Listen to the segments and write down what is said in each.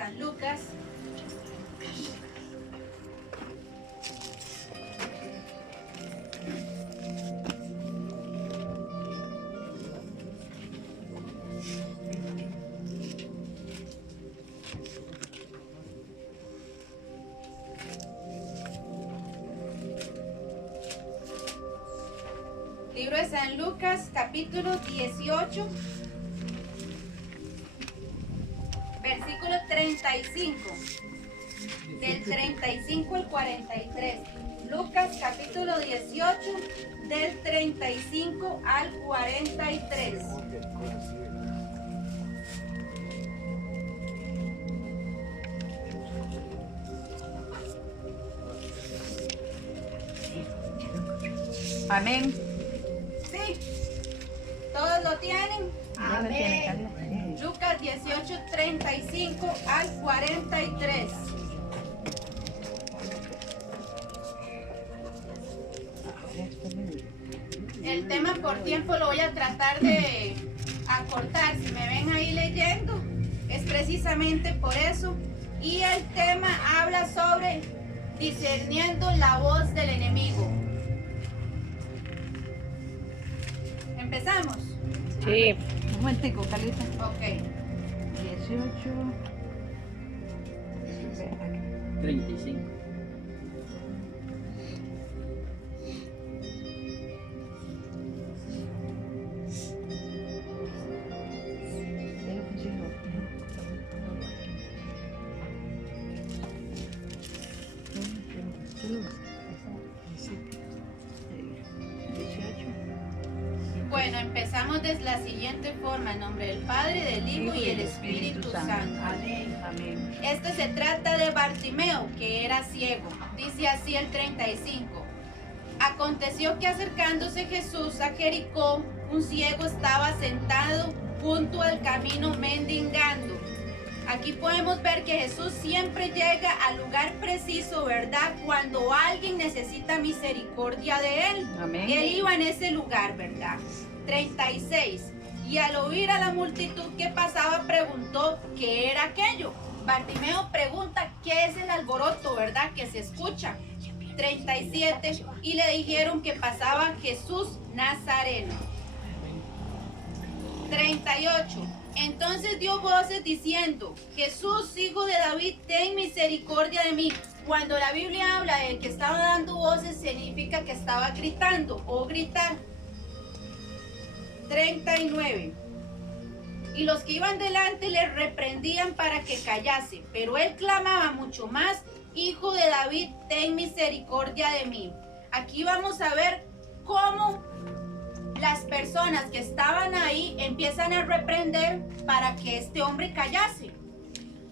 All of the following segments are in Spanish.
San Lucas. Libro de San Lucas, capítulo 18, versículo 35, del 35 al 43. Lucas, capítulo 18, del 35 al 43. Amén. Sí, ¿todos lo tienen? Ya lo tiene, Carla. Lucas 18, 35 al 43. El tema por tiempo lo voy a tratar de acortar. Si me ven ahí leyendo, es precisamente por eso. Y el tema habla sobre discerniendo la voz del enemigo. ¿Empezamos? Sí. Un momentico, Carlita. Ok. 18. 35. Bueno, empezamos de la siguiente forma, en nombre del Padre, del Hijo y del Espíritu Santo. Amén. Amén. Este se trata de Bartimeo, que era ciego. Dice así el 35. Aconteció que acercándose Jesús a Jericó, un ciego estaba sentado junto al camino mendigando. Aquí podemos ver que Jesús siempre llega al lugar preciso, ¿verdad? Cuando alguien necesita misericordia de él. Amén. Él iba en ese lugar, ¿verdad? 36. Y al oír a la multitud que pasaba, preguntó qué era aquello. Bartimeo pregunta qué es el alboroto, ¿verdad? Que se escucha. 37. Y le dijeron que pasaba Jesús Nazareno. 38. Entonces dio voces diciendo: Jesús, hijo de David, ten misericordia de mí. Cuando la Biblia habla de que estaba dando voces, significa que estaba gritando o gritar. 39. Y los que iban delante le reprendían para que callase, pero él clamaba mucho más: Hijo de David, ten misericordia de mí. Aquí vamos a ver cómo las personas que estaban ahí empiezan a reprender para que este hombre callase.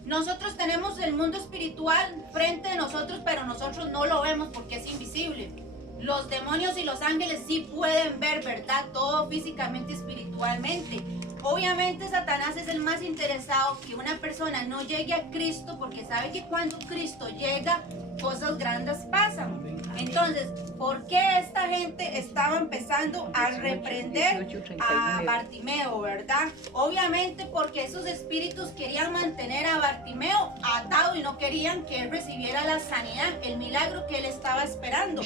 Nosotros tenemos el mundo espiritual frente de nosotros, pero nosotros no lo vemos porque es invisible. Los demonios y los ángeles sí pueden ver, ¿verdad? Todo físicamente y espiritualmente. Obviamente Satanás es el más interesado que una persona no llegue a Cristo, porque sabe que cuando Cristo llega, cosas grandes pasan. Entonces, ¿por qué esta gente estaba empezando a reprender a Bartimeo, verdad? Obviamente porque esos espíritus querían mantener a Bartimeo atado y no querían que él recibiera la sanidad, el milagro que él estaba esperando.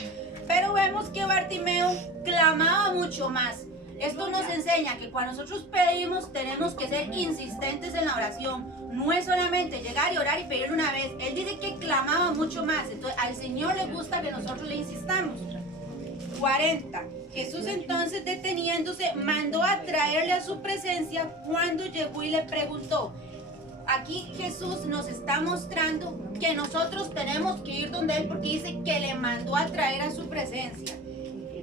Pero vemos que Bartimeo clamaba mucho más. Esto nos enseña que cuando nosotros pedimos tenemos que ser insistentes en la oración. No es solamente llegar y orar y pedir una vez. Él dice que clamaba mucho más. Entonces al Señor le gusta que nosotros le insistamos. 40. Jesús entonces, deteniéndose, mandó a traerle a su presencia. Cuando llegó y le preguntó. Aquí Jesús nos está mostrando que nosotros tenemos que ir donde Él, porque dice que le mandó a traer a su presencia.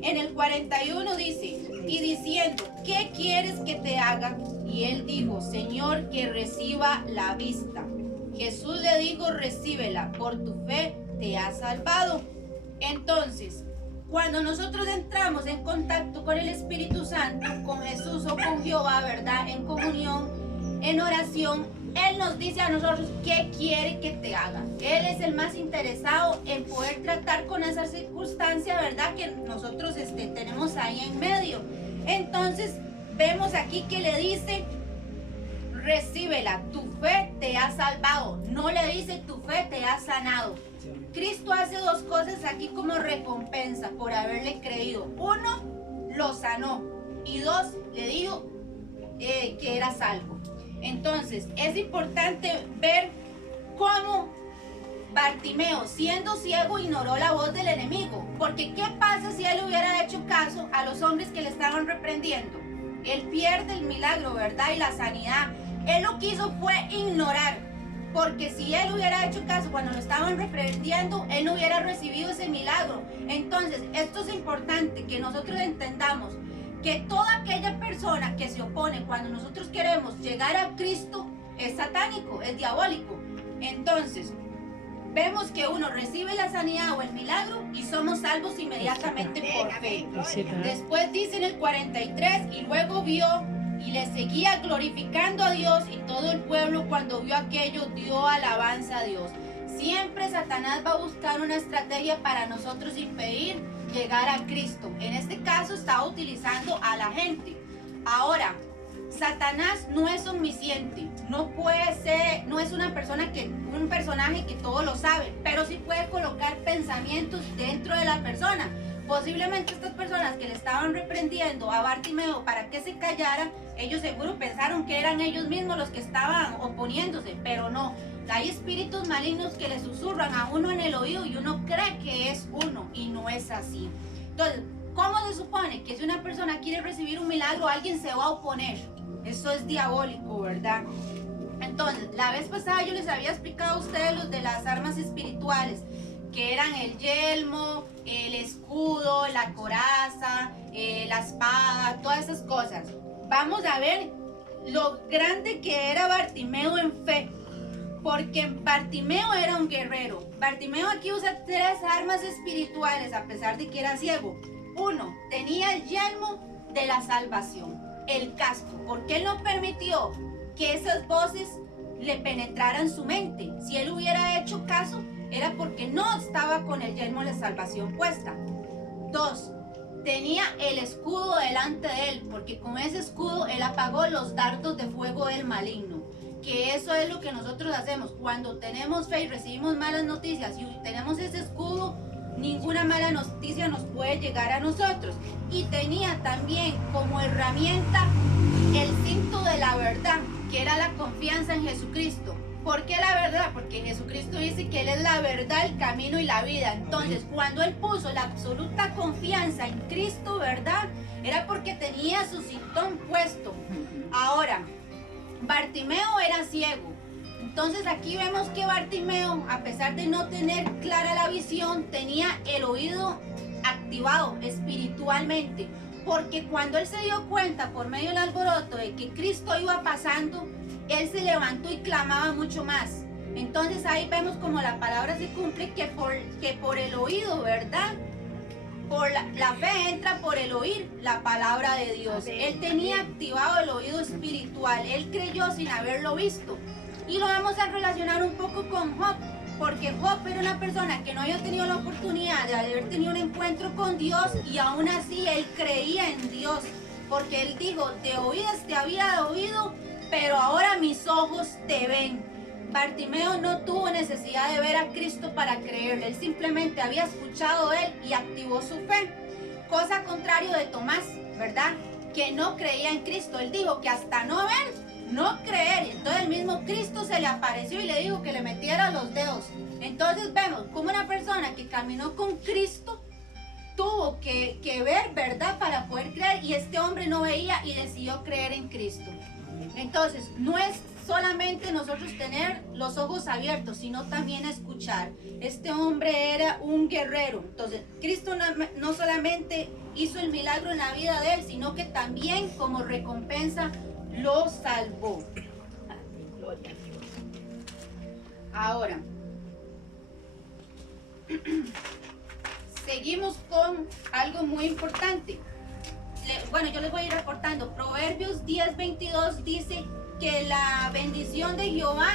En el 41 dice: y diciendo, ¿qué quieres que te haga? Y él dijo: Señor, que reciba la vista. Jesús le dijo: recíbela, por tu fe te ha salvado. Entonces, cuando nosotros entramos en contacto con el Espíritu Santo, con Jesús o con Jehová, ¿verdad? En comunión, en oración, Él nos dice a nosotros qué quiere que te haga. Él es el más interesado en poder tratar con esa circunstancia, ¿verdad? Que nosotros tenemos ahí en medio. Entonces, vemos aquí que le dice: recíbela, tu fe te ha salvado. No le dice tu fe te ha sanado. Cristo hace dos cosas aquí como recompensa por haberle creído. Uno, lo sanó. Y dos, le dijo que era salvo. Entonces, es importante ver cómo Bartimeo, siendo ciego, ignoró la voz del enemigo. Porque ¿qué pasa si él hubiera hecho caso a los hombres que le estaban reprendiendo? Él pierde el milagro, ¿verdad? Y la sanidad. Él lo que hizo fue ignorar. Porque si él hubiera hecho caso cuando lo estaban reprendiendo, él no hubiera recibido ese milagro. Entonces, esto es importante que nosotros entendamos que toda aquella persona que se opone cuando nosotros queremos llegar a Cristo es satánico, es diabólico. Entonces, vemos que uno recibe la sanidad o el milagro y somos salvos inmediatamente por fe. Después dice en el 43, y luego vio y le seguía glorificando a Dios, y todo el pueblo cuando vio aquello dio alabanza a Dios. Siempre Satanás va a buscar una estrategia para nosotros impedir llegar a Cristo. En este caso está utilizando a la gente. Ahora, Satanás no es omnisciente, no puede ser, no es un personaje que todo lo sabe, pero sí puede colocar pensamientos dentro de la persona. Posiblemente estas personas que le estaban reprendiendo a Bartimeo para que se callara, ellos seguro pensaron que eran ellos mismos los que estaban oponiéndose, pero no. Hay espíritus malignos que le susurran a uno en el oído y uno cree que es uno y no es así. Entonces, ¿cómo se supone que si una persona quiere recibir un milagro, alguien se va a oponer? Eso es diabólico, ¿verdad? Entonces, la vez pasada yo les había explicado a ustedes los de las armas espirituales, que eran el yelmo, el escudo, la coraza, la espada, todas esas cosas. Vamos a ver lo grande que era Bartimeo en fe, porque Bartimeo era un guerrero. Bartimeo aquí usa 3 armas espirituales a pesar de que era ciego. 1, tenía el yelmo de la salvación, el casco, porque él no permitió que esas voces le penetraran su mente. Si él hubiera hecho caso, era porque no estaba con el yelmo de la salvación puesta. 2, tenía el escudo delante de él, porque con ese escudo él apagó los dardos de fuego del maligno. Que eso es lo que nosotros hacemos cuando tenemos fe y recibimos malas noticias y tenemos ese escudo. Ninguna mala noticia nos puede llegar a nosotros. Y tenía también como herramienta el cinto de la verdad, que era la confianza en Jesucristo. ¿Por qué la verdad? Porque Jesucristo dice que Él es la verdad, el camino y la vida. Entonces, cuando Él puso la absoluta confianza en Cristo, ¿verdad? Era porque tenía su cintón puesto. Ahora, Bartimeo era ciego. Entonces aquí vemos que Bartimeo, a pesar de no tener clara la visión, tenía el oído activado espiritualmente. Porque cuando él se dio cuenta por medio del alboroto de que Cristo iba pasando, él se levantó y clamaba mucho más. Entonces ahí vemos como la palabra se cumple, que por el oído, ¿verdad? Por la fe entra por el oír la palabra de Dios. Él tenía activado el oído espiritual. Él creyó sin haberlo visto. Y lo vamos a relacionar un poco con Job, porque Job era una persona que no había tenido la oportunidad de haber tenido un encuentro con Dios, y aún así él creía en Dios, porque él dijo: de oídas te había oído, pero ahora mis ojos te ven. Bartimeo no tuvo necesidad de ver a Cristo para creerle, él simplemente había escuchado de él y activó su fe. Cosa contrario de Tomás, ¿verdad? Que no creía en Cristo. Él dijo que hasta no ver, no creer. Y entonces el mismo Cristo se le apareció y le dijo que le metiera los dedos. Entonces vemos como una persona que caminó con Cristo tuvo que ver, ¿verdad?, para poder creer, y este hombre no veía y decidió creer en Cristo. Entonces, no es solamente nosotros tener los ojos abiertos, sino también escuchar. Este hombre era un guerrero. Entonces, Cristo no solamente hizo el milagro en la vida de él, sino que también como recompensa lo salvó. Ahora, seguimos con algo muy importante. Bueno, yo les voy a ir reportando. Proverbios 10:22 dice que la bendición de Jehová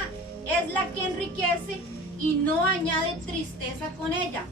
es la que enriquece y no añade tristeza con ella.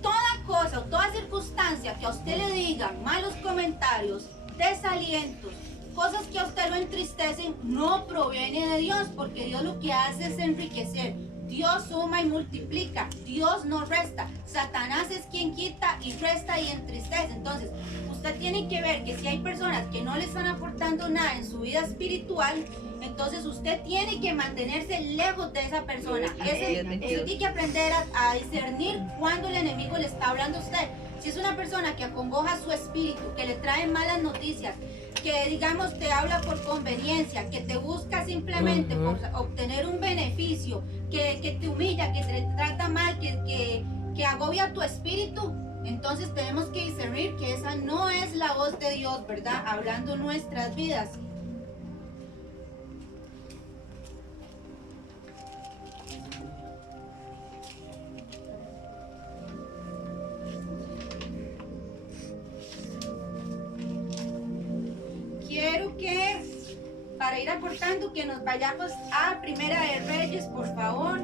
Toda cosa o toda circunstancia que a usted le digan malos comentarios, desalientos, cosas que a usted lo entristecen no proviene de Dios, porque Dios lo que hace es enriquecer. Dios suma y multiplica, Dios no resta. Satanás es quien quita y resta y entristece. Entonces, usted tiene que ver que si hay personas que no le están aportando nada en su vida espiritual, entonces usted tiene que mantenerse lejos de esa persona. Usted tiene que aprender a discernir cuando el enemigo le está hablando a usted. Si es una persona que acongoja su espíritu, que le trae malas noticias, que digamos te habla por conveniencia, que te busca simplemente por obtener un beneficio, que te humilla, que te trata mal, que agobia tu espíritu, entonces tenemos que discernir que esa no es la voz de Dios, ¿verdad? Hablando nuestras vidas. Quiero que, para ir aportando, que nos vayamos a Primera de Reyes, por favor,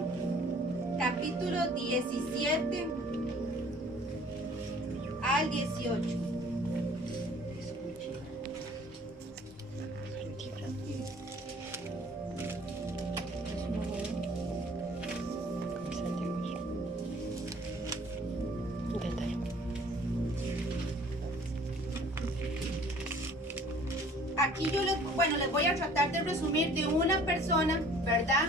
capítulo 17 al 18. Aquí yo les voy a tratar de resumir de una persona, ¿verdad?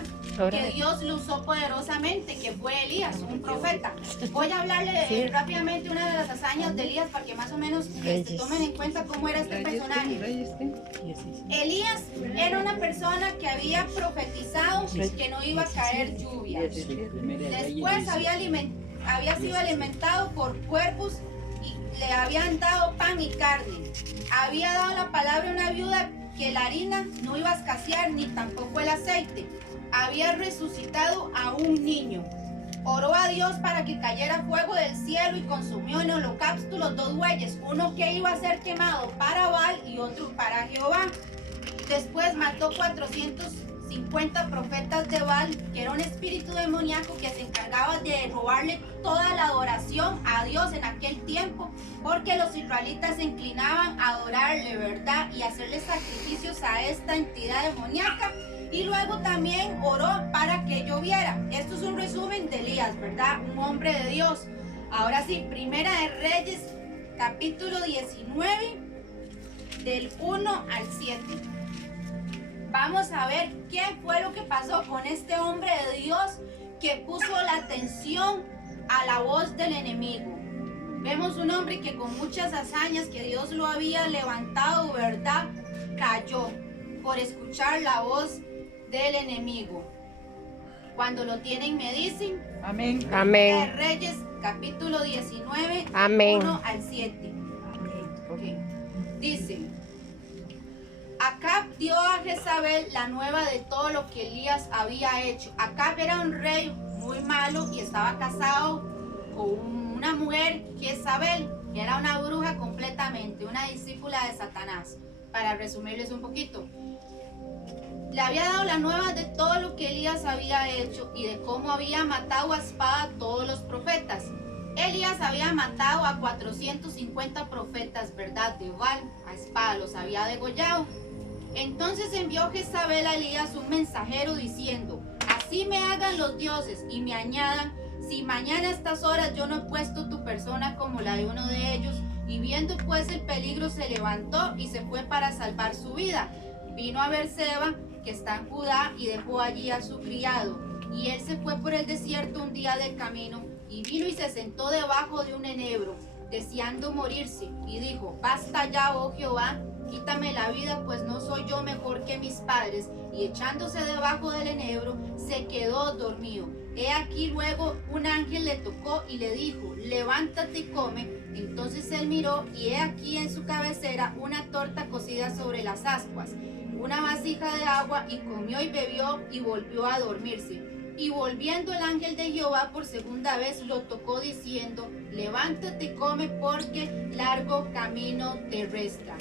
Que Dios lo usó poderosamente, que fue Elías, un profeta. Voy a hablarle rápidamente una de las hazañas de Elías para que más o menos tomen en cuenta cómo era este personaje. Elías era una persona que había profetizado que no iba a caer lluvia. Después había sido alimentado por cuervos y le habían dado pan y carne. Había dado la palabra a una viuda que la harina no iba a escasear ni tampoco el aceite. Había resucitado a un niño. Oró a Dios para que cayera fuego del cielo y consumió en holocausto los dos bueyes, uno que iba a ser quemado para Baal y otro para Jehová. Después mató 450 profetas de Baal, que era un espíritu demoníaco que se encargaba de robarle toda la adoración a Dios en aquel tiempo, porque los israelitas se inclinaban a adorarle, ¿verdad? Y hacerle sacrificios a esta entidad demoníaca. Y luego también oró para que lloviera. Esto es un resumen de Elías, ¿verdad? Un hombre de Dios. Ahora sí, Primera de Reyes, capítulo 19, del 1 al 7. Vamos a ver qué fue lo que pasó con este hombre de Dios que puso la atención a la voz del enemigo. Vemos un hombre que con muchas hazañas que Dios lo había levantado, ¿verdad? Cayó por escuchar la voz del enemigo. Cuando lo tienen me dicen. Amén. Amén. Reyes capítulo 19, Amén. 1 al 7. Okay. Dice: Acab dio a Jezabel la nueva de todo lo que Elías había hecho. Acab era un rey muy malo y estaba casado con una mujer, Jezabel, que era una bruja completamente, una discípula de Satanás. Para resumirles un poquito, le había dado la nueva de todo lo que Elías había hecho y de cómo había matado a espada a todos los profetas. Elías había matado a 450 profetas, ¿verdad? De Baal, a espada, los había degollado. Entonces envió Jezabel a Elías un mensajero diciendo: así me hagan los dioses y me añadan, si mañana a estas horas yo no he puesto tu persona como la de uno de ellos. Y viendo pues el peligro se levantó y se fue para salvar su vida. Vino a Berseba, que está en Judá, y dejó allí a su criado. Y él se fue por el desierto un día de camino, y vino y se sentó debajo de un enebro, deseando morirse, y dijo: basta ya, oh Jehová, quítame la vida, pues no soy yo mejor que mis padres. Y echándose debajo del enebro, se quedó dormido. He aquí luego un ángel le tocó y le dijo: levántate y come. Entonces él miró, y he aquí en su cabecera una torta cocida sobre las ascuas, una vasija de agua, y comió y bebió y volvió a dormirse. Y volviendo el ángel de Jehová por segunda vez lo tocó diciendo: levántate y come, porque largo camino te resta.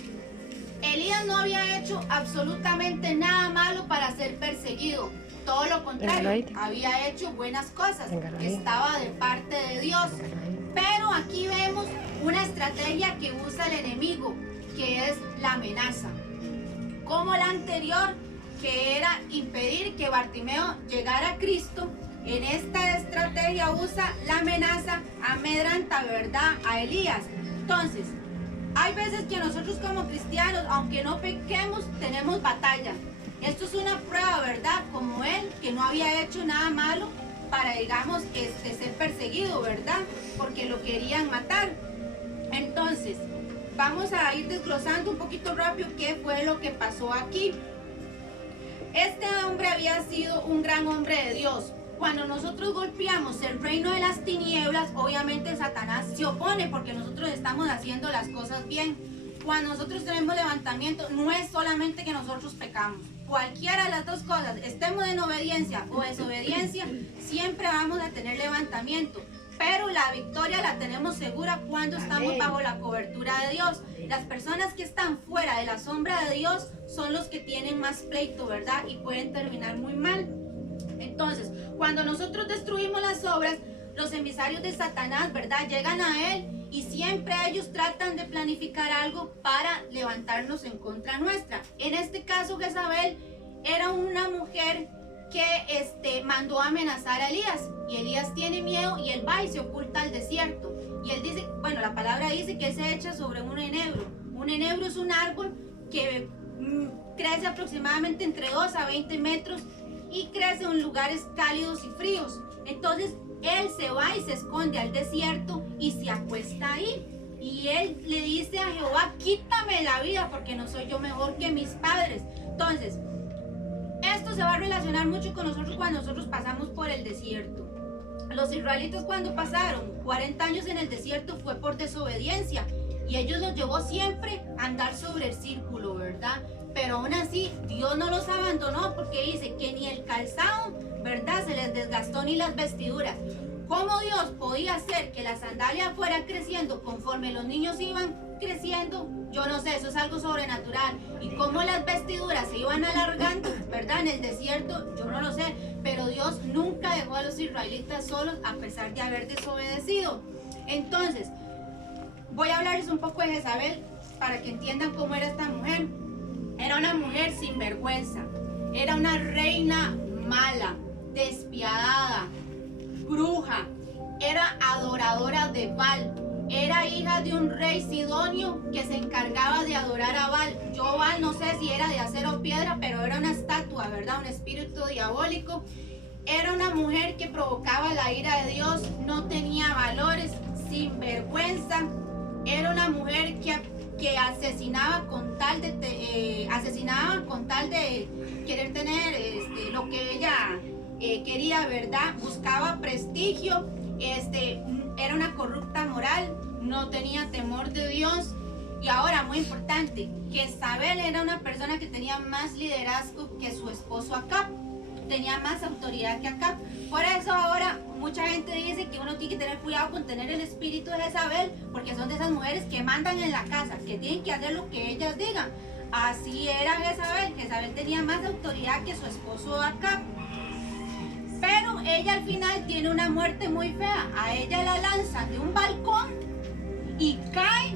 Elías no había hecho absolutamente nada malo para ser perseguido. Todo lo contrario, había hecho buenas cosas. Estaba de parte de Dios. Pero aquí vemos una estrategia que usa el enemigo, que es la amenaza. como la anterior, que era impedir que Bartimeo llegara a Cristo. En esta estrategia usa la amenaza, amedrenta, ¿verdad?, a Elías. Entonces, hay veces que nosotros como cristianos, aunque no pequemos, tenemos batalla. Esto es una prueba, ¿verdad? Como él, que no había hecho nada malo para, digamos, ser perseguido, ¿verdad? Porque lo querían matar. Entonces, vamos a ir desglosando un poquito rápido qué fue lo que pasó aquí. Este hombre había sido un gran hombre de Dios. Cuando nosotros golpeamos el reino de las tinieblas, obviamente Satanás se opone porque nosotros estamos haciendo las cosas bien. Cuando nosotros tenemos levantamiento, no es solamente que nosotros pecamos. Cualquiera de las dos cosas, estemos en obediencia o desobediencia, siempre vamos a tener levantamiento. Pero la victoria la tenemos segura cuando estamos bajo la cobertura de Dios. Las personas que están fuera de la sombra de Dios son los que tienen más pleito, ¿verdad? Y pueden terminar muy mal. Entonces, cuando nosotros destruimos las obras, los emisarios de Satanás, ¿verdad?, llegan a él y siempre ellos tratan de planificar algo para levantarnos en contra nuestra. En este caso, Jezabel era una mujer que mandó a amenazar a Elías, y Elías tiene miedo y él va y se oculta al desierto. Y él dice, bueno, la palabra dice que él se echa sobre un enebro. Un enebro es un árbol que crece aproximadamente entre 2 a 20 metros y crece en lugares cálidos y fríos. Entonces él se va y se esconde al desierto y se acuesta ahí. Y él le dice a Jehová, quítame la vida porque no soy yo mejor que mis padres. Entonces, esto se va a relacionar mucho con nosotros cuando nosotros pasamos por el desierto. Los israelitas cuando pasaron 40 años en el desierto fue por desobediencia y ellos los llevó siempre a andar sobre el círculo, ¿verdad? Pero aún así Dios no los abandonó porque dice que ni el calzado, ¿verdad?, se les desgastó ni las vestiduras. ¿Cómo Dios podía hacer que la sandalia fuera creciendo conforme los niños iban creciendo? Yo no sé, eso es algo sobrenatural. Y cómo las vestiduras se iban alargando, ¿verdad?, en el desierto, yo no lo sé. Pero Dios nunca dejó a los israelitas solos a pesar de haber desobedecido. Entonces, voy a hablarles un poco de Jezabel para que entiendan cómo era esta mujer. Era una mujer sin vergüenza. Era una reina mala, despiadada, bruja. Era adoradora de Baal. Era hija de un rey sidonio que se encargaba de adorar a Baal. Yo Baal no sé si era de acero o piedra, pero era una estatua, ¿verdad? Un espíritu diabólico. Era una mujer que provocaba la ira de Dios, no tenía valores, sin vergüenza. Era una mujer que asesinaba con tal de querer tener lo que ella quería, ¿verdad? Buscaba prestigio. Era una corrupta moral, no tenía temor de Dios. Y ahora, muy importante, Jezabel era una persona que tenía más liderazgo que su esposo Acab, tenía más autoridad que Acab. Por eso ahora mucha gente dice que uno tiene que tener cuidado con tener el espíritu de Jezabel, porque son de esas mujeres que mandan en la casa, que tienen que hacer lo que ellas digan. Así era Jezabel. Jezabel tenía más autoridad que su esposo Acab. Pero ella al final tiene una muerte muy fea. A ella la lanzan de un balcón y cae,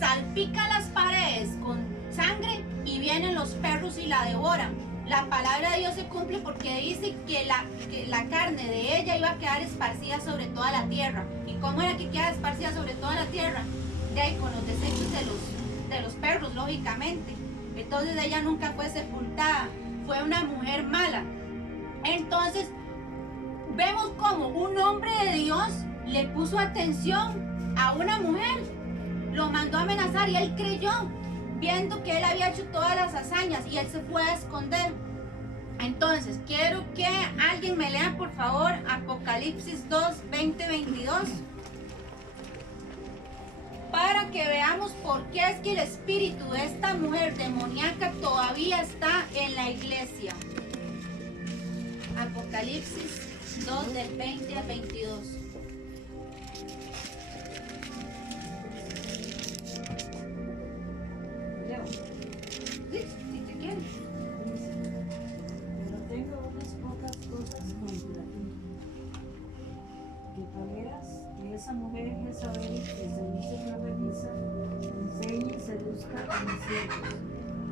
salpica las paredes con sangre y vienen los perros y la devoran. La palabra de Dios se cumple porque dice que la carne de ella iba a quedar esparcida sobre toda la tierra. ¿Y cómo era que queda esparcida sobre toda la tierra? De ahí, con los desechos de los perros, lógicamente. Entonces ella nunca fue sepultada. Fue una mujer mala. Entonces, vemos como un hombre de Dios le puso atención a una mujer, lo mandó a amenazar y él creyó, viendo que él había hecho todas las hazañas, y él se fue a esconder. Entonces, quiero que alguien me lea, por favor, Apocalipsis 2, 20-22, para que veamos por qué es que el espíritu de esta mujer demoníaca todavía está en la iglesia. Apocalipsis 2 del 20 al 22. Sí, si te quieres. Pero tengo unas pocas cosas contra ti. Que toleras que esa mujer Jezabel, que se dice profetiza, enseñe y seduzca a mis siervos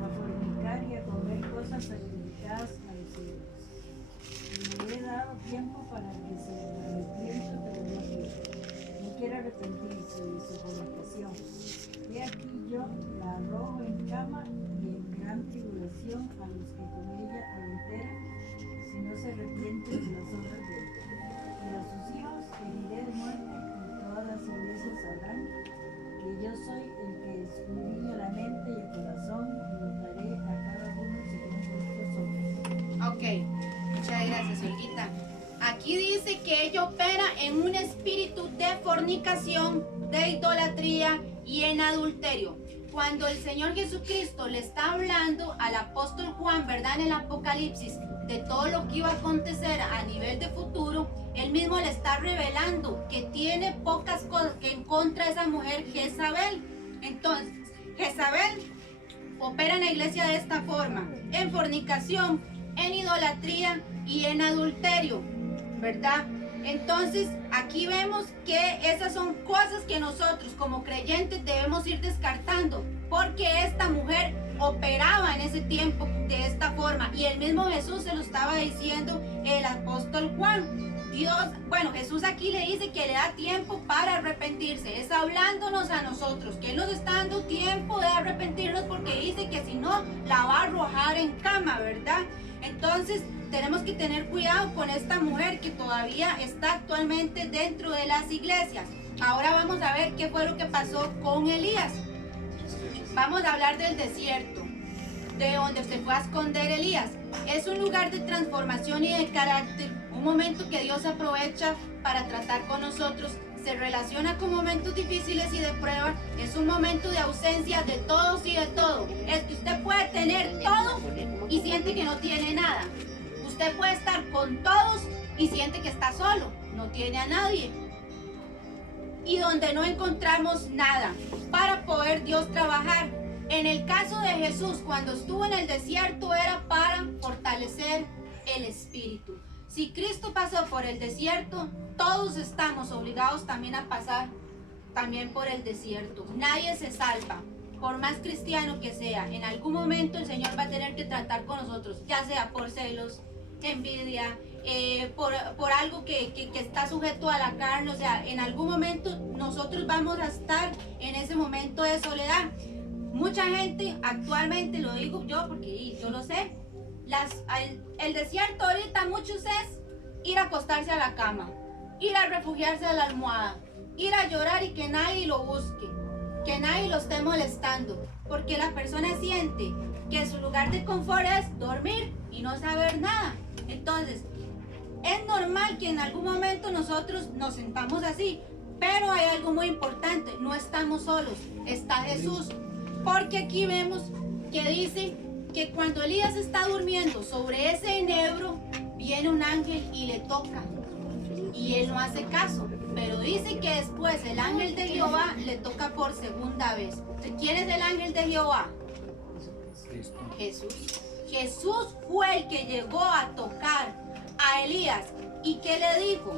a fornicar fornicar y a comer cosas sacrificadas a los ídolos. Y le he dado tiempo para que se arrepienta, pero no quiere. No quiere arrepentirse de su fornicación. He aquí yo la arrojo en cama y en gran tribulación a los que con ella adulteran, si no se arrepienten de las obras de ella. Y a sus hijos heriré de muerte, y todas las iglesias sabrán que yo soy el que escudriña la mente y el corazón, y los daré a cada uno según vuestras obras. Ok, muchas gracias, Olguita. Aquí dice que ella opera en un espíritu de fornicación, de idolatría y en adulterio. Cuando el Señor Jesucristo le está hablando al apóstol Juan, ¿verdad? En el Apocalipsis, de todo lo que iba a acontecer a nivel de futuro, él mismo le está revelando que tiene pocas cosas que en contra de esa mujer Jezabel. Entonces, Jezabel opera en la iglesia de esta forma: en fornicación, en idolatría y en adulterio, ¿verdad? Entonces, aquí vemos que esas son cosas que nosotros como creyentes debemos ir descartando, porque esta mujer operaba en ese tiempo de esta forma, y el mismo Jesús se lo estaba diciendo el apóstol Juan. Jesús aquí le dice que le da tiempo para arrepentirse, es hablándonos a nosotros, que Él nos está dando tiempo de arrepentirnos, porque dice que si no, la va a arrojar en cama, ¿verdad? Entonces, tenemos que tener cuidado con esta mujer que todavía está actualmente dentro de las iglesias. Ahora vamos a ver qué fue lo que pasó con Elías. Vamos a hablar del desierto, de donde se fue a esconder Elías. Es un lugar de transformación y de carácter, un momento que Dios aprovecha para tratar con nosotros. Se relaciona con momentos difíciles y de prueba. Es un momento de ausencia de todos y de todo. Es que usted puede tener todo y siente que no tiene nada. Usted puede estar con todos y siente que está solo, no tiene a nadie. Y donde no encontramos nada para poder Dios trabajar. En el caso de Jesús, cuando estuvo en el desierto, era para fortalecer el espíritu. Si Cristo pasó por el desierto, todos estamos obligados también a pasar también por el desierto. Nadie se salva, por más cristiano que sea. En algún momento el Señor va a tener que tratar con nosotros, ya sea por celos, envidia, por algo que está sujeto a la carne. O sea, en algún momento nosotros vamos a estar en ese momento de soledad. Mucha gente actualmente, lo digo yo porque yo lo sé, el desierto ahorita muchos es ir a acostarse a la cama, ir a refugiarse a la almohada, ir a llorar y que nadie lo busque, que nadie lo esté molestando, porque la persona siente que su lugar de confort es dormir y no saber nada. Entonces, es normal que en algún momento nosotros nos sentamos así, pero hay algo muy importante: no estamos solos, está Jesús. Porque aquí vemos que dice que cuando Elías está durmiendo sobre ese enebro, viene un ángel y le toca, y él no hace caso, pero dice que después el ángel de Jehová le toca por segunda vez. ¿Quién es el ángel de Jehová? Jesús. Jesús fue el que llegó a tocar a Elías. ¿Y qué le dijo?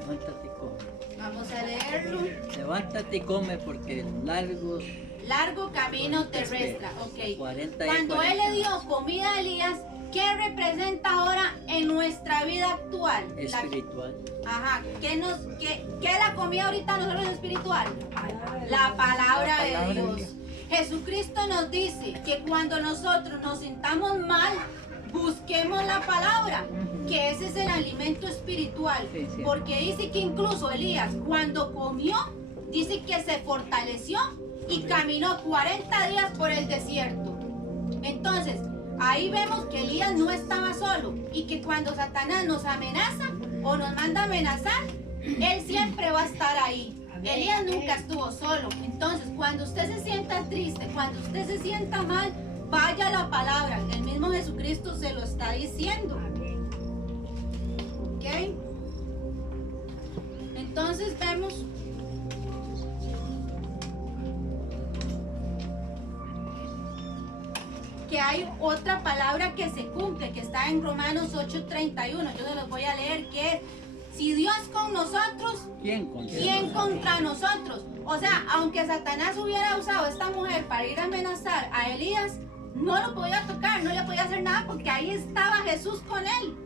Levántate y come. Vamos a leerlo. Levántate y come porque Largo camino te resta. Ok. 40 y Cuando 40. Él le dio comida a Elías, ¿qué representa ahora en nuestra vida actual? Espiritual. ¿Qué es la comida ahorita nosotros espiritual? La palabra de Dios. Jesucristo nos dice que cuando nosotros nos sintamos mal, busquemos la palabra, que ese es el alimento espiritual. Sí. Porque dice que incluso Elías, cuando comió, dice que se fortaleció y caminó 40 días por el desierto. Entonces, ahí vemos que Elías no estaba solo, y que cuando Satanás nos amenaza o nos manda a amenazar, él siempre va a estar ahí. Elías nunca estuvo solo. Entonces, cuando usted se sienta triste, cuando usted se sienta mal, vaya a la palabra. El mismo Jesucristo se lo está diciendo. ¿Ok? Entonces vemos que hay otra palabra que se cumple, que está en Romanos 8:31. Yo se los voy a leer, que es: si Dios con nosotros, ¿quién contra nosotros? O sea, aunque Satanás hubiera usado a esta mujer para ir a amenazar a Elías, no lo podía tocar, no le podía hacer nada porque ahí estaba Jesús con él.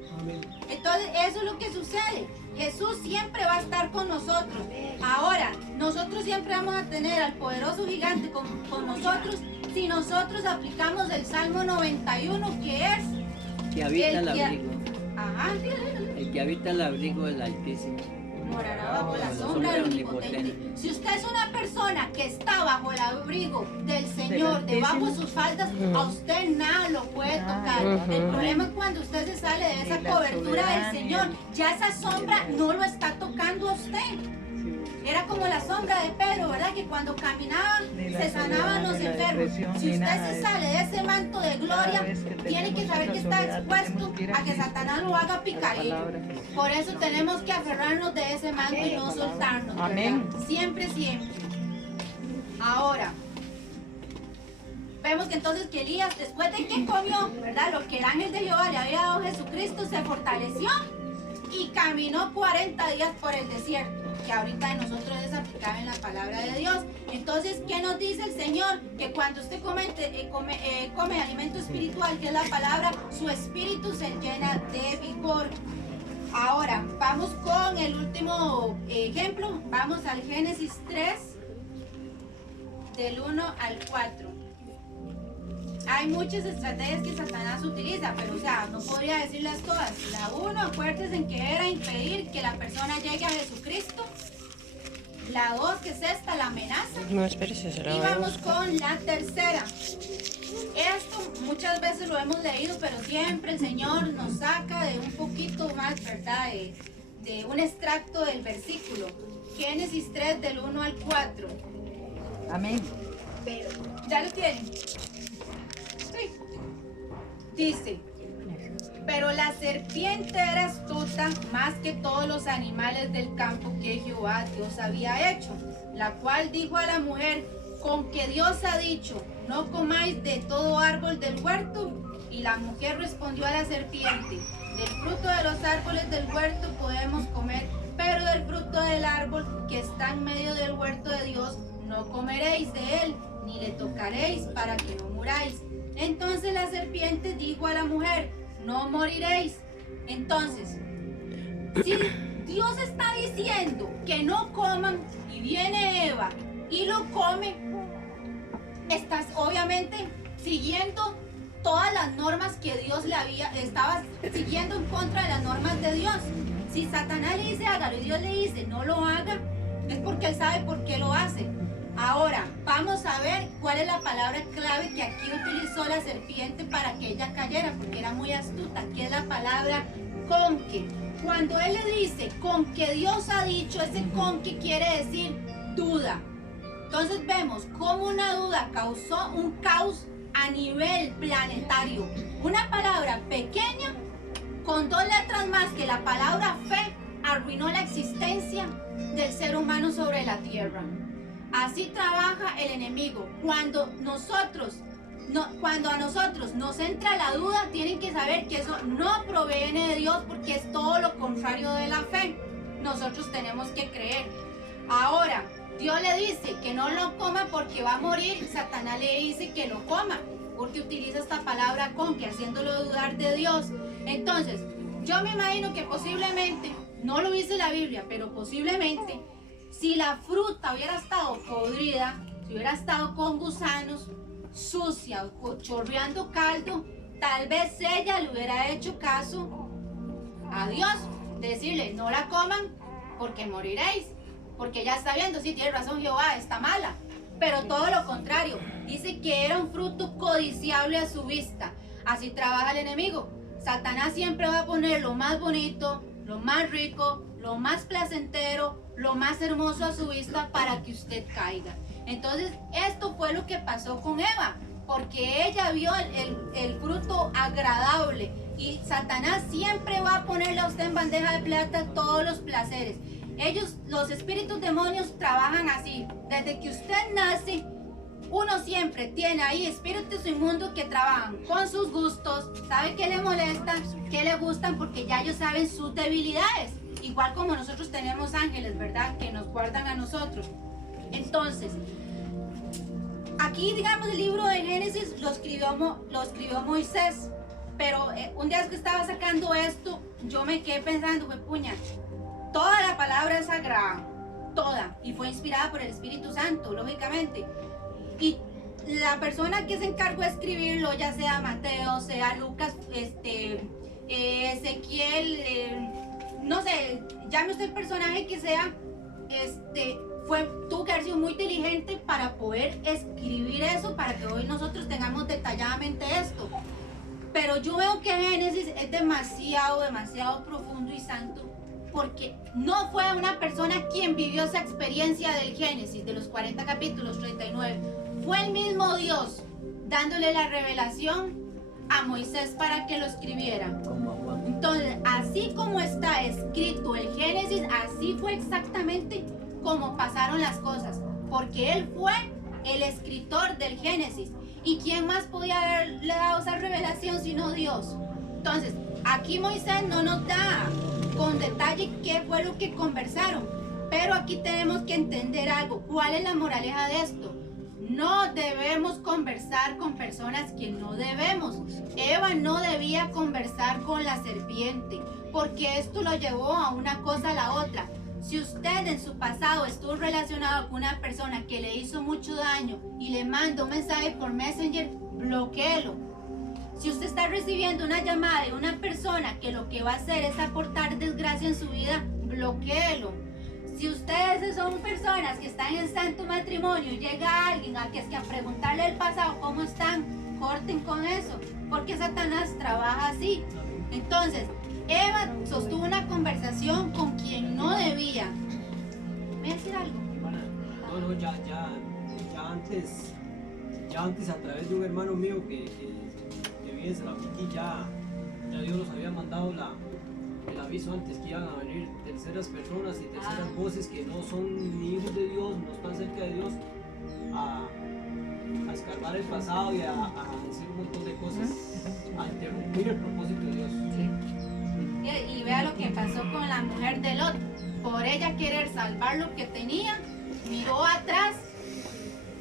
Entonces eso es lo que sucede. Jesús siempre va a estar con nosotros. Ahora, nosotros siempre vamos a tener al poderoso gigante con nosotros si nosotros aplicamos el Salmo 91, que es Que habita el que- abrigo. Ajá, sí, El que habita el abrigo del Altísimo. morará bajo la sombra del Omnipotente. Si usted es una persona que está bajo el abrigo del Señor, debajo de sus faldas, a usted nada lo puede tocar. El problema es cuando usted se sale de esa Y la cobertura del soberanía. Señor, ya esa sombra no lo está tocando a usted. Era como la sombra de Pedro, ¿verdad? Que cuando caminaba Ni la se sanaban los soberanía, la enfermos. depresión, Si ni usted nada se de sale de ese manto de gloria, vez que tiene que tenemos saber esa que está soledad, expuesto tenemos que ir a que aquí. Satanás lo haga La picadillo. palabra que- Por eso tenemos que aferrarnos de ese manto y no soltarnos. ¿verdad? Amén. Siempre, siempre. Ahora, vemos que entonces que Elías, después de que comió, ¿verdad? Lo que el ángel de Jehová le había dado a Jesucristo, se fortaleció y caminó 40 días por el desierto, que ahorita de nosotros es aplicable en la palabra de Dios. Entonces, ¿qué nos dice el Señor? Que cuando usted come alimento espiritual, que es la palabra, su espíritu se llena de vigor. Ahora, vamos con el último ejemplo. Vamos al Génesis 3, del 1 al 4. Hay muchas estrategias que Satanás utiliza, pero o sea, no podría decirlas todas. La 1, acuérdense en que era impedir que la persona llegue a Jesucristo. La 2, que es esta, la amenaza. No, espérese, se la Y voy a vamos buscar. con la tercera. Esto muchas veces lo hemos leído, pero siempre el Señor nos saca de un poquito más, ¿verdad? De un extracto del versículo. Génesis 3, del 1 al 4. Amén. ¿Ya lo tienen? Sí. Dice, pero la serpiente era astuta más que todos los animales del campo que Jehová Dios había hecho, la cual dijo a la mujer, con que Dios ha dicho, no comáis de todo árbol del huerto. Y la mujer respondió a la serpiente, del fruto de los árboles del huerto podemos comer, pero del fruto del árbol que está en medio del huerto de Dios, no comeréis de él, ni le tocaréis para que no muráis. Entonces la serpiente dijo a la mujer, no moriréis. Entonces, si Dios está diciendo que no coman y viene Eva y lo come, estás obviamente siguiendo todas las normas que Dios estaba siguiendo en contra de las normas de Dios. Si Satanás le dice hágalo y Dios le dice no lo haga, es porque él sabe por qué lo hace. Ahora, vamos a ver cuál es la palabra clave que aquí utilizó la serpiente para que ella cayera, porque era muy astuta, que es la palabra con que. Cuando él le dice con que Dios ha dicho, ese con que quiere decir duda. Entonces vemos cómo una duda causó un caos a nivel planetario. Una palabra pequeña con 2 letras más que la palabra fe arruinó la existencia del ser humano sobre la tierra. Así trabaja el enemigo. Cuando a nosotros nos entra la duda, tienen que saber que eso no proviene de Dios porque es todo lo contrario de la fe. Nosotros tenemos que creer. Ahora, Dios le dice que no lo coma porque va a morir. Satanás le dice que lo coma porque utiliza esta palabra con que, haciéndolo dudar de Dios. Entonces, yo me imagino que posiblemente, no lo dice la Biblia, pero posiblemente, si la fruta hubiera estado podrida, si hubiera estado con gusanos, sucia o chorreando caldo, tal vez ella le hubiera hecho caso a Dios, decirle no la coman porque moriréis, porque ya está viendo, sí, tiene razón Jehová, está mala, pero todo lo contrario, dice que era un fruto codiciable a su vista. Así trabaja el enemigo. Satanás siempre va a poner lo más bonito, lo más rico, lo más placentero, lo más hermoso a su vista para que usted caiga. Entonces, esto fue lo que pasó con Eva, porque ella vio el fruto agradable y Satanás siempre va a ponerle a usted en bandeja de plata todos los placeres. Ellos, los espíritus demonios, trabajan así. Desde que usted nace, uno siempre tiene ahí espíritus inmundos que trabajan con sus gustos, sabe qué le molesta, qué le gustan, porque ya ellos saben sus debilidades. Igual como nosotros tenemos ángeles, ¿verdad? Que nos guardan a nosotros. Entonces, aquí, digamos, el libro de Génesis lo escribió Moisés, pero un día que estaba sacando esto, yo me quedé pensando, fue puña, toda la palabra es sagrada, toda, y fue inspirada por el Espíritu Santo, lógicamente. Y la persona que se encargó de escribirlo, ya sea Mateo, sea Lucas, Ezequiel, no sé, llame usted el personaje que sea, tuvo que haber sido muy inteligente para poder escribir eso, para que hoy nosotros tengamos detalladamente esto. Pero yo veo que Génesis es demasiado profundo y santo, porque no fue una persona quien vivió esa experiencia del Génesis, de los 40 capítulos, 39. Fue el mismo Dios dándole la revelación a Moisés para que lo escribiera. Como a Juan. Entonces, así como está escrito el Génesis, así fue exactamente como pasaron las cosas, porque él fue el escritor del Génesis. ¿Y quién más podía haberle dado esa revelación sino Dios? Entonces, aquí Moisés no nos da con detalle qué fue lo que conversaron, pero aquí tenemos que entender algo. ¿Cuál es la moraleja de esto? No debemos conversar con personas que no debemos. Eva no debía conversar con la serpiente, porque esto lo llevó a una cosa a la otra. Si usted en su pasado estuvo relacionado con una persona que le hizo mucho daño y le manda un mensaje por Messenger, bloquéelo. Si usted está recibiendo una llamada de una persona que lo que va a hacer es aportar desgracia en su vida, bloquéelo. Si ustedes son personas que están en santo matrimonio y llega alguien a preguntarle el pasado cómo están, corten con eso, porque Satanás trabaja así. Entonces, Eva sostuvo una conversación con quien no debía. ¿Me voy a decir algo? No, ya antes a través de un hermano mío que vive en Salapiquí, ya Dios nos había mandado el aviso antes que iban a venir terceras personas y terceras voces que no son ni hijos de Dios, no están cerca de Dios, a escarbar el pasado y a decir un montón de cosas, a interrumpir el propósito de Dios. Y vea lo que pasó con la mujer de Lot. Por ella querer salvar lo que tenía, miró atrás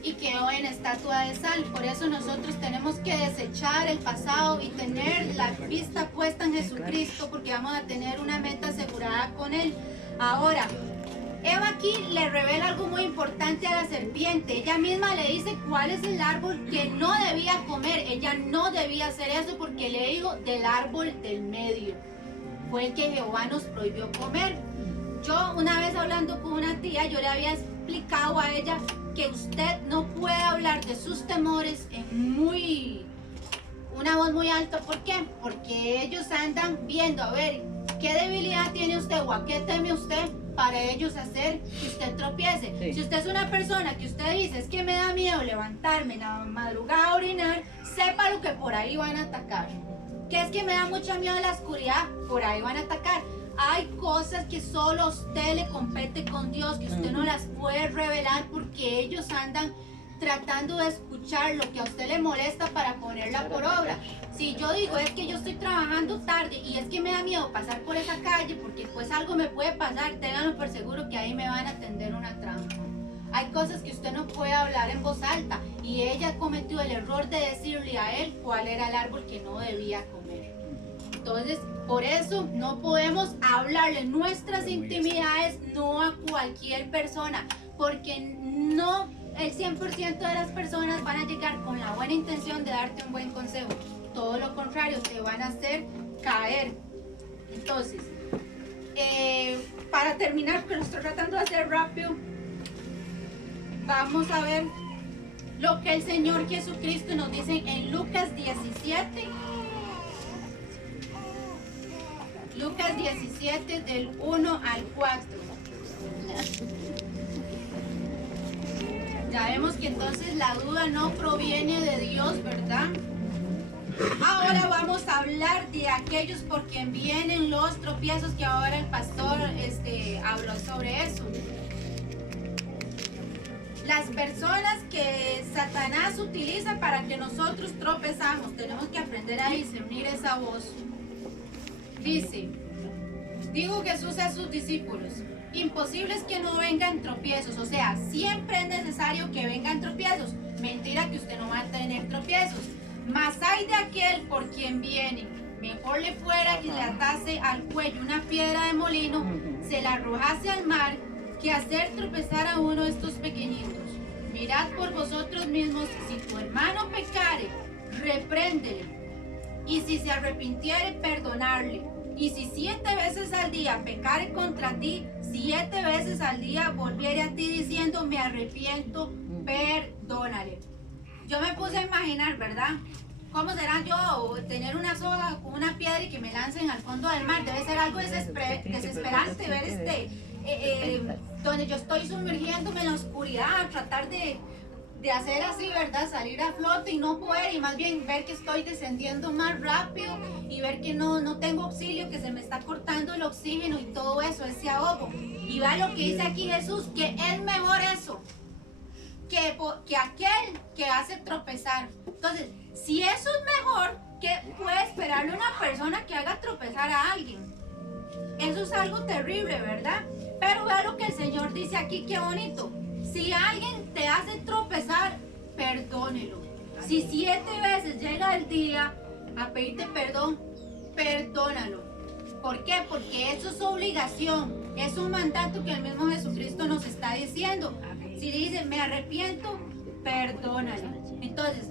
y quedó en estatua de sal. Por eso nosotros tenemos que desechar el pasado y tener la vista puesta en Jesucristo, porque vamos a tener una meta asegurada con Él. Ahora, Eva aquí le revela algo muy importante a la serpiente. Ella misma le dice cuál es el árbol que no debía comer. Ella no debía hacer eso porque le dijo del árbol del medio. Fue el que Jehová nos prohibió comer. Yo una vez hablando con una tía, yo le había explicado a ella que usted no puede hablar de sus temores en una voz muy alta. ¿Por qué? Porque ellos andan viendo, a ver, ¿qué debilidad tiene usted o a qué teme usted para ellos hacer que usted tropiece? Sí. Si usted es una persona que usted dice, es que me da miedo levantarme en la madrugada a orinar, sepa lo que por ahí van a atacar. Que es que me da mucho miedo la oscuridad, por ahí van a atacar. Hay cosas que solo a usted le compete con Dios, que usted no las puede revelar porque ellos andan tratando de escuchar lo que a usted le molesta para ponerla por obra. Si yo digo es que yo estoy trabajando tarde y es que me da miedo pasar por esa calle porque pues algo me puede pasar, ténganlo por seguro que ahí me van a tender una trampa. Hay cosas que usted no puede hablar en voz alta y ella cometió el error de decirle a él cuál era el árbol que no debía comer. Entonces, por eso no podemos hablarle nuestras intimidades no a cualquier persona, porque no el 100% de las personas van a llegar con la buena intención de darte un buen consejo. Todo lo contrario, te van a hacer caer. Entonces, para terminar, porque lo estoy tratando de hacer rápido, vamos a ver lo que el Señor Jesucristo nos dice en Lucas 17. Lucas 17 del 1 al 4. Ya vemos que entonces la duda no proviene de Dios, ¿verdad? Ahora vamos a hablar de aquellos por quien vienen los tropiezos, que ahora el pastor habló sobre eso. Las personas que Satanás utiliza para que nosotros tropezamos, tenemos que aprender a discernir esa voz. Dice, dijo Jesús a sus discípulos, imposible es que no vengan tropiezos, o sea, siempre es necesario que vengan tropiezos. Mentira que usted no va a tener tropiezos. Mas hay de aquel por quien viene. Mejor le fuera que le atase al cuello una piedra de molino, se la arrojase al mar, que hacer tropezar a uno de estos pequeñitos. Mirad por vosotros mismos, si tu hermano pecare, repréndele. Y si se arrepintiere, perdonarle. Y si 7 veces al día pecare contra ti, 7 veces al día volviere a ti diciendo, me arrepiento, perdónale. Yo me puse a imaginar, ¿verdad? ¿Cómo será yo tener una soga con una piedra y que me lancen al fondo del mar? Debe ser algo desesperante ver donde yo estoy sumergiéndome en la oscuridad, tratar de hacer así, ¿verdad? Salir a flote y no poder, y más bien ver que estoy descendiendo más rápido y ver que no tengo auxilio, que se me está cortando el oxígeno y todo eso, ese ahogo. Y vea lo que dice aquí Jesús, que es mejor eso que aquel que hace tropezar. Entonces, si eso es mejor, ¿qué puede esperarle una persona que haga tropezar a alguien? Eso es algo terrible, ¿verdad? Pero vea lo que el Señor dice aquí, qué bonito. Si alguien te hace tropezar, perdónelo. Si 7 veces llega el día a pedirte perdón, perdónalo. ¿Por qué? Porque eso es obligación, es un mandato que el mismo Jesucristo nos está diciendo. Si dice, me arrepiento, perdónalo. Entonces,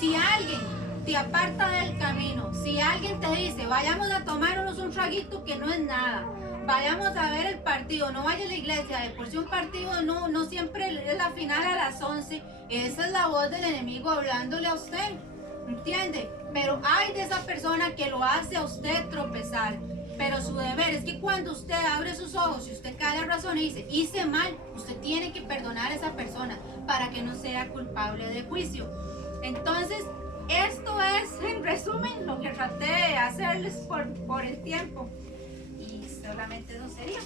si alguien te aparta del camino, si alguien te dice, vayamos a tomarnos un traguito que no es nada, vayamos a ver el partido, no vaya a la iglesia, de por sí un partido no siempre es la final a las 11, esa es la voz del enemigo hablándole a usted, ¿entiende? Pero hay de esa persona que lo hace a usted tropezar. Pero su deber es que cuando usted abre sus ojos y usted cae de razón y dice, hice mal, usted tiene que perdonar a esa persona para que no sea culpable de juicio. Entonces, esto es, en resumen, lo que traté de hacerles por el tiempo. Y solamente eso sería.